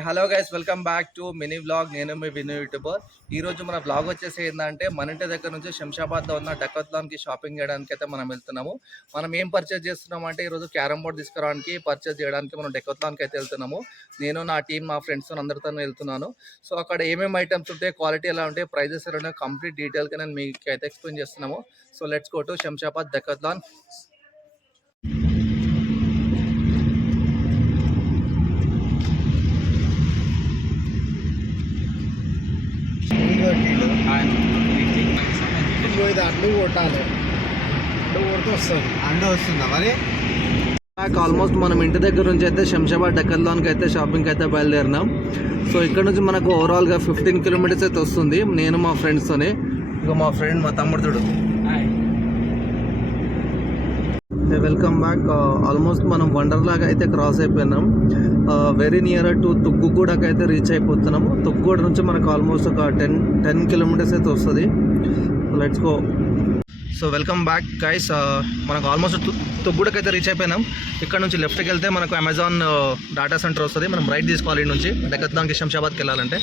Hello guys welcome back to mini vlog నేను మీ విను యూట్యూబర్. ఈ రోజు మన వ్లాగ్ వచ్చేసి ఏంటంటే మన ఇంటి దగ్గర నుంచి శంషాబాద్లో ఉన్న డకత్లాన్కి షాపింగ్ చేయడానికి అయితే మనం వెళ్తున్నాము. మనం ఏం పర్చేజ్ చేస్తున్నాం అంటే ఈరోజు క్యారమ్ బోర్డ్ తీసుకురావడానికి పర్చేజ్ చేయడానికి మనం డెకత్లాన్కి అయితే వెళ్తున్నాము. నేను నా టీం మా ఫ్రెండ్స్ అందరితో వెళ్తున్నాను. సో అక్కడ ఏమేమి ఐటమ్స్ ఉంటాయి క్వాలిటీ ఎలా ఉంటాయి ప్రైజెస్ ఎలా ఉంటాయి కంప్లీట్ డీటెయిల్గా నేను మీకు అయితే ఎక్స్ప్లెయిన్ చేస్తున్నాము. So let's go to Shamshabad Decathlon అడ్డు కొట్టాలి. అడ్డు కొడితే వస్తుంది. అండ వస్తుందా మరి? ఆల్మోస్ట్ మనం ఇంటి దగ్గర నుంచి అయితే శంషాబాద్ డెక్కల్లోనికి అయితే షాపింగ్కి అయితే బయలుదేరినాం. సో ఇక్కడ నుంచి మనకు ఓవరాల్గా ఫిఫ్టీన్ కిలోమీటర్స్ అయితే వస్తుంది. నేను మా ఫ్రెండ్స్తోని ఇక మా ఫ్రెండ్ మా తమ్ముడు చూడు. వెల్కమ్ బ్యాక్ ఆల్మోస్ట్ మనం వండర్లాగా అయితే క్రాస్ అయిపోయినాం. వెరీ నియర్ టు తుగ్గుగూడకి అయితే రీచ్ అయిపోతున్నాము తుగ్గుగూడ నుంచి మనకు ఆల్మోస్ట్ ఒక టెన్ టెన్ కిలోమీటర్స్ అయితే వస్తుంది. Let's go so welcome back guys. మనకు ఆల్మోస్ట్ తుగ్గుడకి అయితే రీచ్ అయిపోయినాం. ఇక్కడ నుంచి లెఫ్ట్కి వెళ్తే మనకు అమెజాన్ డాటా సెంటర్ వస్తుంది. మనం రైట్ తీసుకోవాలి నుంచి. డెక్కత్దానికి శంషాబాద్కి వెళ్ళాలంటే.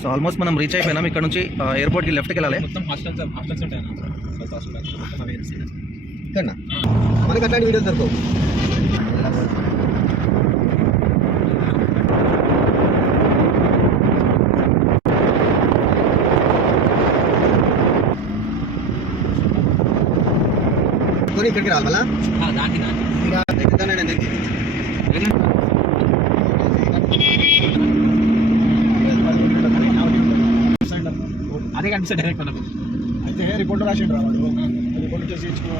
సో ఆల్మోస్ట్ మనం రీచ్ అయిపోయినాం. ఇక్కడ నుంచి ఎయిర్పోర్ట్కి లెఫ్ట్కి వెళ్ళాలి. మొత్తం హాస్టల్స్ హాస్టల్స్ ఉంటాయి. ఇక్కడ మనకి అట్లాంటి వీడియోస్ దొరకవు కొని ఇక్కడికి రావాలి మళ్ళా దానికి ఎక్కుతానండి అందరికి అదే కనిపిస్తుంది డైరెక్ట్ మనకు అయితే రిపోర్ట్ రాసిండు రా చేసి ఇచ్చుకో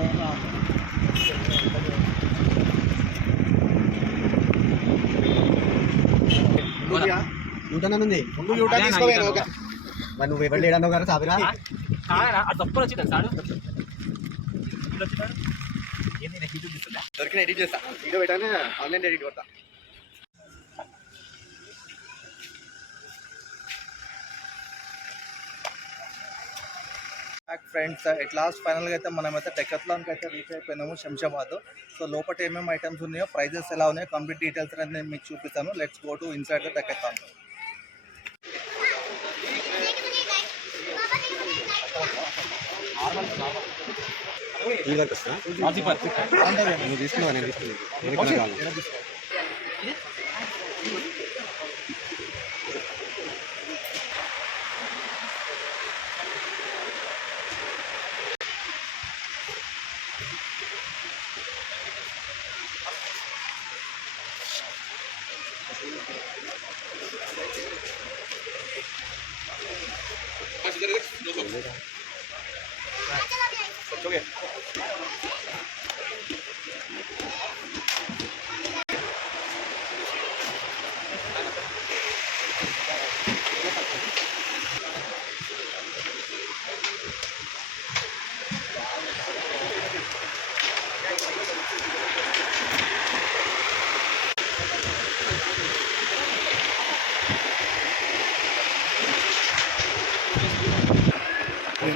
యూటర్న్ ముందు యూటర్న్ తీసుకోవాలి ఒక మరి నువ్వు ఎవరు లేడన్నావు కదా సాబిరా? తప్పులు వచ్చింది సార్. దొరికిన ఎడిట్ చేస్తా. వీడియో పెట్టానే ఆన్లైన్ ఎడిట్ కొడతా. బ్యాక్ ఫ్రెండ్స్ ఎట్ లాస్ట్ ఫైనల్గా అయితే మనమైతే డెక్కత్లాన్కి అయితే రీచ్ అయిపోయినాము శంషాబాద్. సో లోపల ఏమేమి ఐటమ్స్ ఉన్నాయో ప్రైజెస్ ఎలా ఉన్నాయో కంప్లీట్ డీటెయిల్స్ అనేది నేను మీకు చూపిస్తాను. Let's go to inside the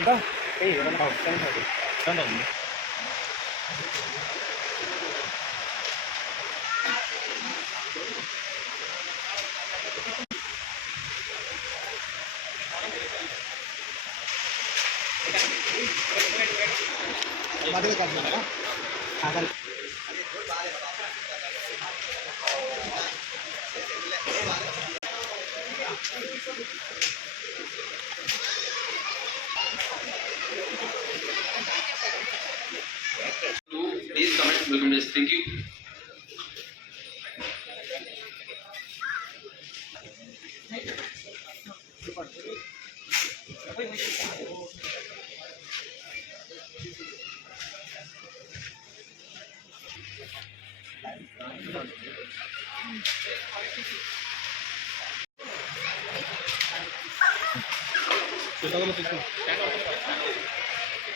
డెక్కత్లాన్ ఈ వరకు వస్తా నువ్వు తీసుకున్నావా నేను తీసుకున్నాను వెనక్కి కావాలి మధ్యలో కలిసి Please comment, welcome guys. Thank you. Kita kalau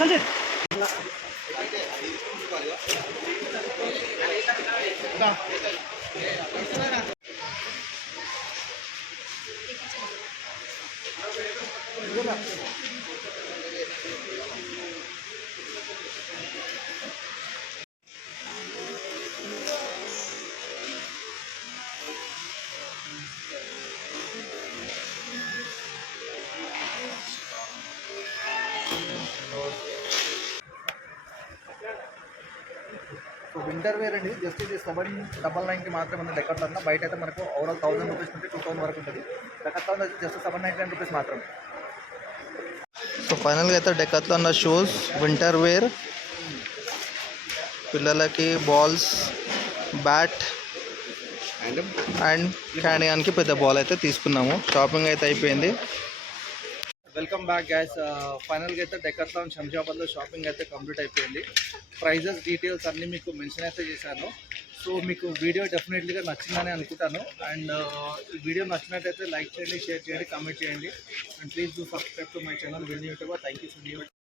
Sanjay Thank you. So winter wear అండి. జస్ట్ ఇది సెవెన్ డబల్ నైన్కి మాత్రమే ఉంది డెక్కట్లో బయట అయితే మనకు ఓవరాల్ థౌసండ్ రూపీస్ నుండి టూ థౌసండ్ వరకు ఉంటుంది. డెక్కట్లో అయితే just seven ninety nine rupees మాత్రమే. సో ఫైనల్గా అయితే డెక్కట్లో ఉన్న షూస్ వింటర్ వేర్ పిల్లలకి బాల్స్ బ్యాట్ అండ్ అండ్ క్యానియాన్కి పెద్ద బాల్ అయితే తీసుకున్నాము. షాపింగ్ అయితే అయిపోయింది. వెల్కమ్ బ్యాక్ గ్యాస్ ఫైనల్గా అయితే డెకత్లాన్ శంషాబాద్లో షాపింగ్ అయితే కంప్లీట్ అయిపోయింది. ప్రైజెస్ డీటెయిల్స్ అన్నీ మీకు మెన్షన్ అయితే చేశాను. సో మీకు వీడియో డెఫినెట్లీగా నచ్చిందని అనుకుంటాను. అండ్ వీడియో uh, నచ్చినట్టయితే లైక్ చేయండి షేర్ చేయండి కామెంట్ చేయండి. And please do subscribe to my channel will YouTuber thank you so much